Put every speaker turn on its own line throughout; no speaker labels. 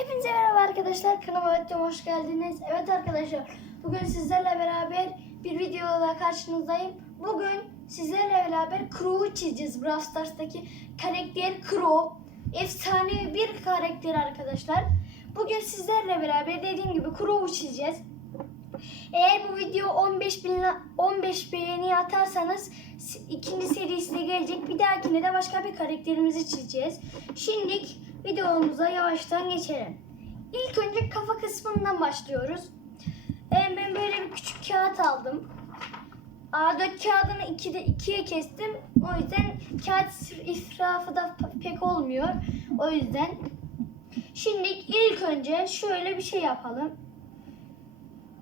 Hepinize merhaba arkadaşlar. Kanalıma videoma hoş geldiniz. Evet arkadaşlar, bugün sizlerle beraber bir videoda karşınızdayım. Bugün sizlerle beraber Crow'u çizeceğiz. Brawl Stars'taki karakter Crow. Efsane bir karakter arkadaşlar. Bugün sizlerle beraber dediğim gibi Crow'u çizeceğiz. Eğer bu video 15 bin 15 beğeni atarsanız ikinci serisi de gelecek. Bir dahakine de başka bir karakterimizi çizeceğiz. Şimdilik videomuza yavaştan geçelim. İlk önce kafa kısmından başlıyoruz. Ee, Ben böyle bir küçük kağıt aldım. A4 kağıdını ikide, ikiye kestim. O yüzden kağıt israfı da pek olmuyor. O yüzden. Şimdi ilk önce şöyle bir şey yapalım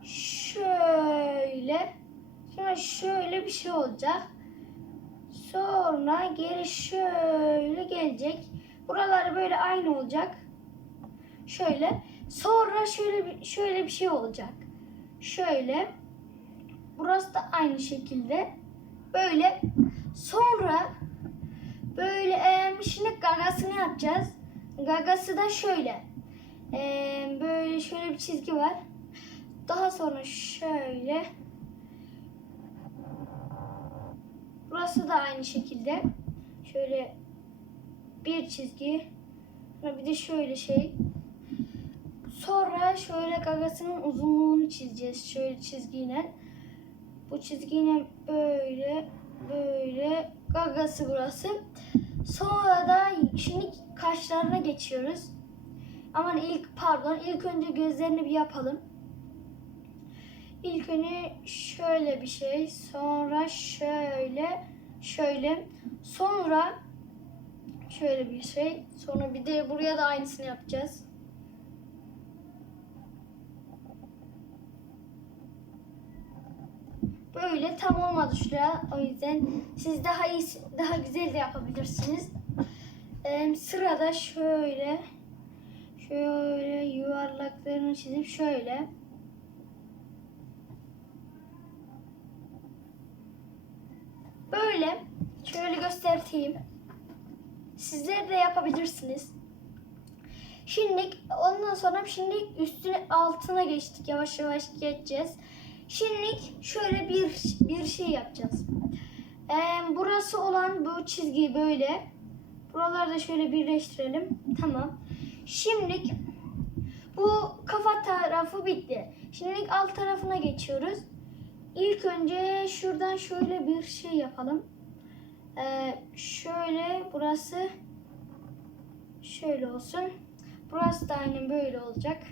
şöyle sonra şöyle bir şey olacak. Sonra geri şöyle gelecek. Buralar böyle aynı olacak. Şöyle. Sonra şöyle bir, şöyle bir şey olacak. Şöyle. Burası da aynı şekilde. Böyle. Sonra böyle şimdi gagasını yapacağız. Gagası da şöyle. E, böyle şöyle bir çizgi var. Daha sonra şöyle. Burası da aynı şekilde. Şöyle bir çizgi. Sonra bir de şöyle şey. Sonra şöyle gagasının uzunluğunu çizeceğiz. Şöyle çizgiyle. Bu çizgiyle böyle böyle gagası burası. Sonra da şimdi kaşlarına geçiyoruz. Aman ilk pardon ilk önce gözlerini bir yapalım. İlk önce şöyle bir şey, sonra şöyle, şöyle, sonra şöyle bir şey, sonra bir de buraya da aynısını yapacağız. Böyle tam olmadı şuraya. O yüzden siz daha iyi, daha güzel de yapabilirsiniz. Ee, sırada şöyle, şöyle yuvarlaklarını çizip şöyle. Böyle şöyle göstereyim. Sizler de yapabilirsiniz. Şimdi ondan sonra şimdi üstüne altına geçtik. Yavaş yavaş geçeceğiz. Şimdi şöyle bir bir şey yapacağız. Ee, burası olan bu çizgi böyle. Buraları da şöyle birleştirelim. Tamam. Şimdi bu kafa tarafı bitti. Şimdi alt tarafına geçiyoruz. İlk önce şuradan şöyle bir şey yapalım. Ee, şöyle burası şöyle olsun. Burası da aynen böyle olacak.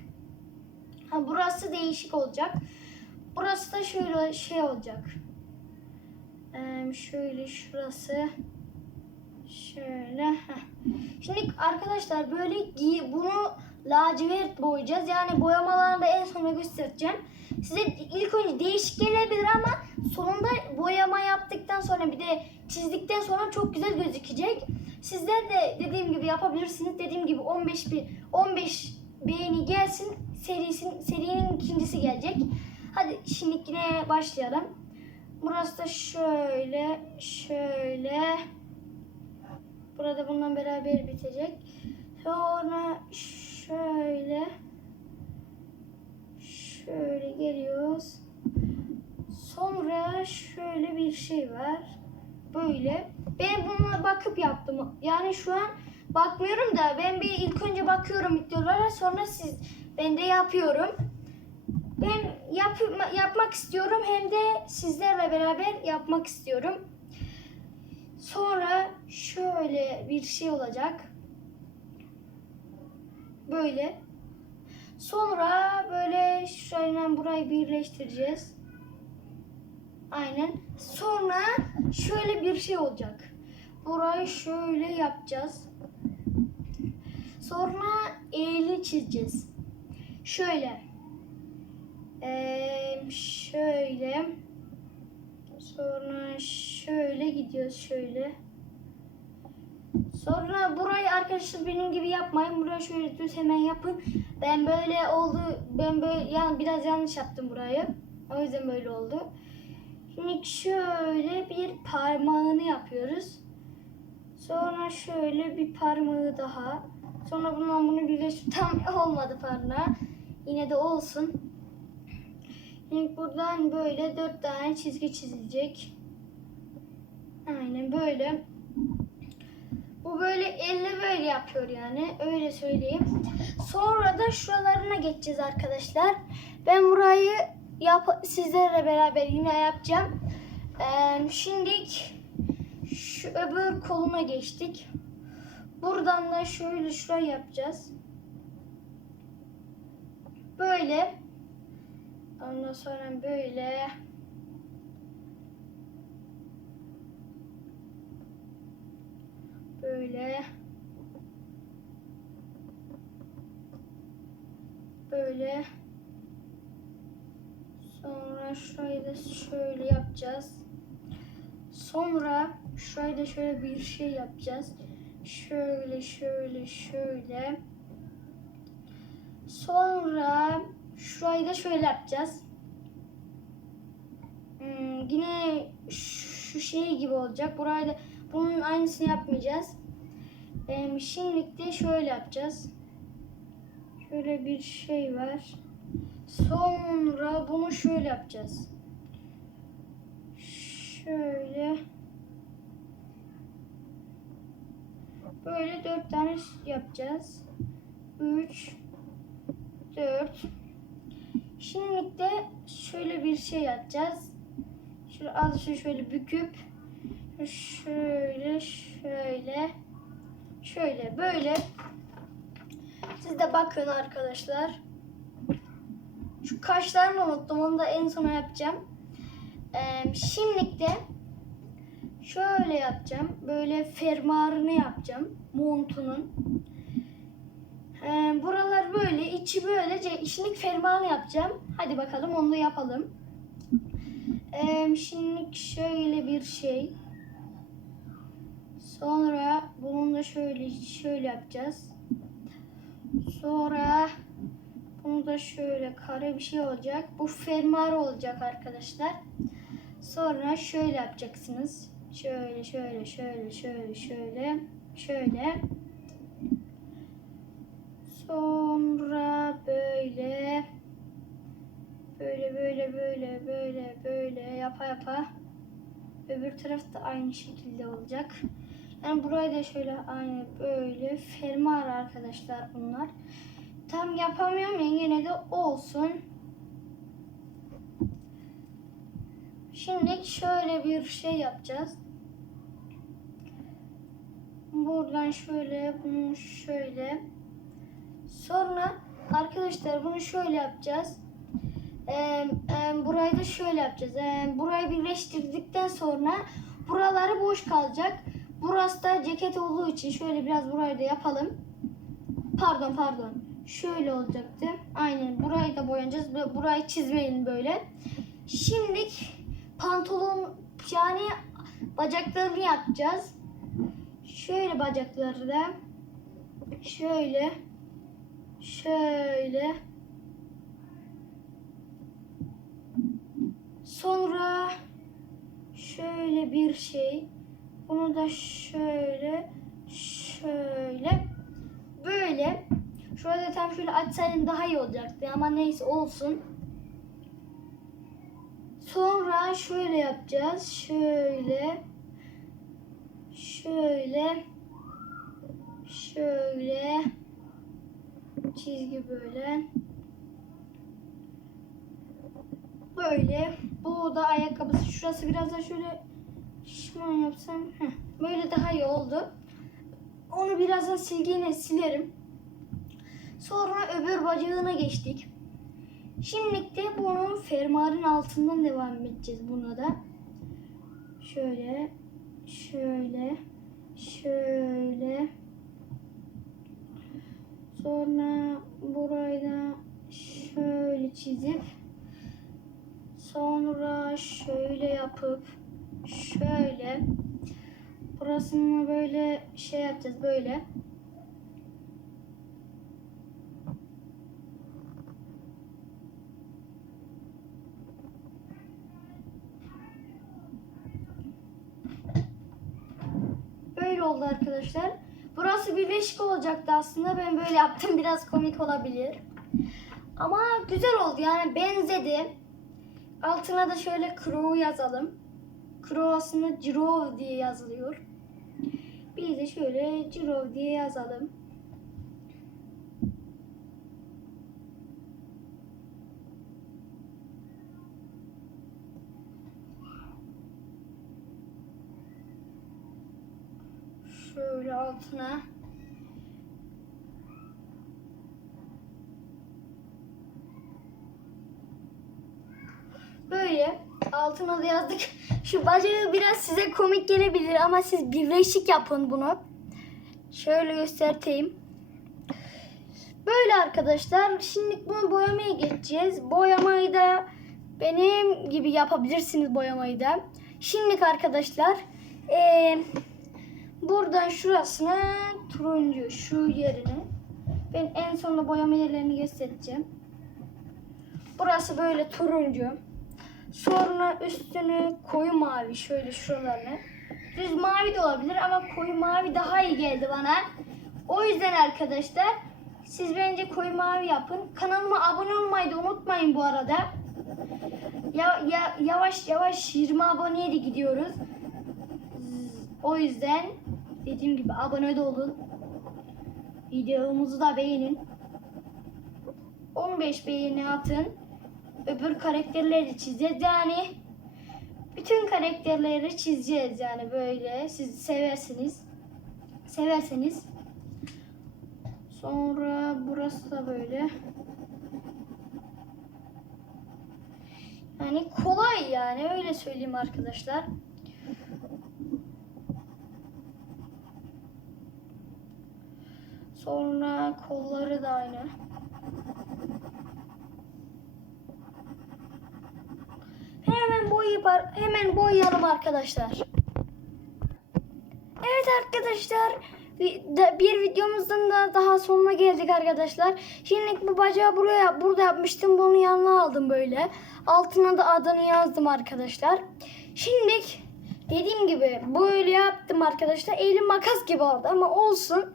Ha, burası değişik olacak. Burası da şöyle şey olacak. Ee, şöyle şurası şöyle. Şimdi arkadaşlar böyle giy bunu lacivert boyayacağız. Yani boyamalarını da en sona göstereceğim. Size ilk önce değişik gelebilir ama sonunda boyama yaptıktan sonra bir de çizdikten sonra çok güzel gözükecek. Sizler de dediğim gibi yapabilirsiniz. Dediğim gibi 15 bir 15 beğeni gelsin. Serisin serinin ikincisi gelecek. Hadi şimdi yine başlayalım. Burası da şöyle şöyle Burada bundan beraber bitecek. Sonra şöyle şöyle geliyoruz. Sonra şöyle bir şey var. Böyle. Ben buna bakıp yaptım. Yani şu an bakmıyorum da ben bir ilk önce bakıyorum videolara sonra siz ben de yapıyorum. Ben yap, yapmak istiyorum hem de sizlerle beraber yapmak istiyorum. Sonra şöyle bir şey olacak. Böyle. Sonra böyle şöyle burayı birleştireceğiz. Aynen. Sonra şöyle bir şey olacak. Burayı şöyle yapacağız. Sonra eğri çizeceğiz. Şöyle. Ee, şöyle. Sonra şöyle gidiyoruz şöyle. Sonra burayı arkadaşlar benim gibi yapmayın. Burayı şöyle düz hemen yapın. Ben böyle oldu. Ben böyle yani biraz yanlış yaptım burayı. O yüzden böyle oldu. Şimdi şöyle bir parmağını yapıyoruz. Sonra şöyle bir parmağı daha. Sonra bundan bunu birleştir. Tam olmadı parla. Yine de olsun. Şimdi buradan böyle dört tane çizgi çizilecek. Aynen böyle. Bu böyle elle böyle yapıyor yani. Öyle söyleyeyim. Sonra da şuralarına geçeceğiz arkadaşlar. Ben burayı yap sizlerle beraber yine yapacağım. Ee, şimdilik şu öbür koluna geçtik. Buradan da şöyle şurayı yapacağız. Böyle. Ondan sonra böyle. Böyle. Böyle. Sonra şurayı da şöyle yapacağız. Sonra şurayı da şöyle bir şey yapacağız. Şöyle şöyle şöyle. Sonra şurayı da şöyle yapacağız. Hmm, yine şu şey gibi olacak. Burayı da bunun aynısını yapmayacağız. Ee, şimdilik de şöyle yapacağız. Şöyle bir şey var. Sonra bunu şöyle yapacağız. Şöyle. Böyle dört tane yapacağız. Üç, dört. Şimdilik de şöyle bir şey yapacağız. Şöyle az şu şöyle büküp şöyle şöyle şöyle böyle siz de bakın arkadaşlar. Şu kaşlarımı unuttum. Onu da en sona yapacağım. Ee, şimdilik de şöyle yapacağım. Böyle fermuarını yapacağım. Montunun. Ee, buralar böyle. içi böylece. Şimdilik fermuarını yapacağım. Hadi bakalım onu da yapalım. Ee, şimdilik şöyle bir şey. Sonra bunun da şöyle şöyle yapacağız. Sonra bunu da şöyle kare bir şey olacak. Bu fermuar olacak arkadaşlar. Sonra şöyle yapacaksınız. Şöyle şöyle şöyle şöyle şöyle şöyle. Sonra böyle böyle böyle böyle böyle böyle yapa yapa öbür taraf da aynı şekilde olacak. Yani burayı da şöyle aynı böyle fermuar arkadaşlar bunlar. Tam yapamıyorum ya yine de olsun. Şimdi şöyle bir şey yapacağız. Buradan şöyle, bunu şöyle. Sonra arkadaşlar bunu şöyle yapacağız. Ee, e, burayı da şöyle yapacağız. Ee, burayı birleştirdikten sonra buraları boş kalacak. Burası da ceket olduğu için şöyle biraz burayı da yapalım. Pardon pardon. Şöyle olacaktı. Aynen burayı da boyayacağız. Ve Burayı çizmeyin böyle. Şimdi pantolon yani bacaklarını yapacağız. Şöyle bacakları da şöyle şöyle sonra şöyle bir şey bunu da şöyle şöyle böyle şurada tam şöyle açsaydım daha iyi olacaktı. Ama neyse olsun. Sonra şöyle yapacağız. Şöyle. Şöyle. Şöyle. Çizgi böyle. Böyle. Bu da ayakkabısı. Şurası biraz da şöyle şişman yapsam. Heh, böyle daha iyi oldu. Onu birazdan silgiyle silerim sonra öbür bacağına geçtik Şimdilik de bunun fermuarın altından devam edeceğiz buna da. Şöyle, şöyle, şöyle. Sonra burayı da şöyle çizip sonra şöyle yapıp şöyle burasını böyle şey yapacağız böyle. Böyle oldu arkadaşlar. Burası birleşik olacaktı aslında. Ben böyle yaptım. Biraz komik olabilir. Ama güzel oldu yani benzedi. Altına da şöyle Crow yazalım. Crow aslında Cirov diye yazılıyor. Bir de şöyle Cirov diye yazalım. Şöyle altına. Böyle altına da yazdık. Şu bacağı biraz size komik gelebilir ama siz birleşik yapın bunu. Şöyle göstereyim. Böyle arkadaşlar. Şimdi bunu boyamaya geçeceğiz. Boyamayı da benim gibi yapabilirsiniz boyamayı da. Şimdi arkadaşlar eee buradan şurasına turuncu şu yerine ben en sonunda boyama yerlerini göstereceğim. Burası böyle turuncu. Sonra üstünü koyu mavi şöyle şuralarını. Düz mavi de olabilir ama koyu mavi daha iyi geldi bana. O yüzden arkadaşlar siz bence koyu mavi yapın. Kanalıma abone olmayı da unutmayın bu arada. Ya, ya yavaş yavaş 20 aboneye de gidiyoruz. O yüzden dediğim gibi abone de olun. Videomuzu da beğenin. 15 beğeni atın. Öbür karakterleri çizeceğiz. Yani bütün karakterleri çizeceğiz yani böyle. Siz seversiniz. Severseniz. Sonra burası da böyle. Yani kolay yani öyle söyleyeyim arkadaşlar. Sonra kolları da aynı. Hemen boyayıp hemen boyayalım arkadaşlar. Evet arkadaşlar bir videomuzun da daha sonuna geldik arkadaşlar. Şimdi bu bacağı buraya burada yapmıştım. Bunu yanına aldım böyle. Altına da adını yazdım arkadaşlar. Şimdi dediğim gibi böyle yaptım arkadaşlar. Elim makas gibi oldu ama olsun.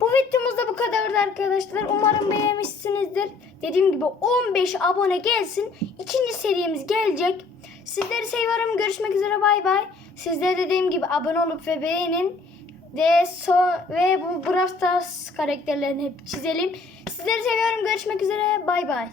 Bu videomuz da bu kadardı arkadaşlar. Umarım beğenmişsinizdir. Dediğim gibi 15 abone gelsin. İkinci serimiz gelecek. Sizleri seviyorum. Görüşmek üzere. Bay bay. Sizler dediğim gibi abone olup ve beğenin. Ve son ve bu Brawl Stars karakterlerini hep çizelim. Sizleri seviyorum. Görüşmek üzere. Bay bay.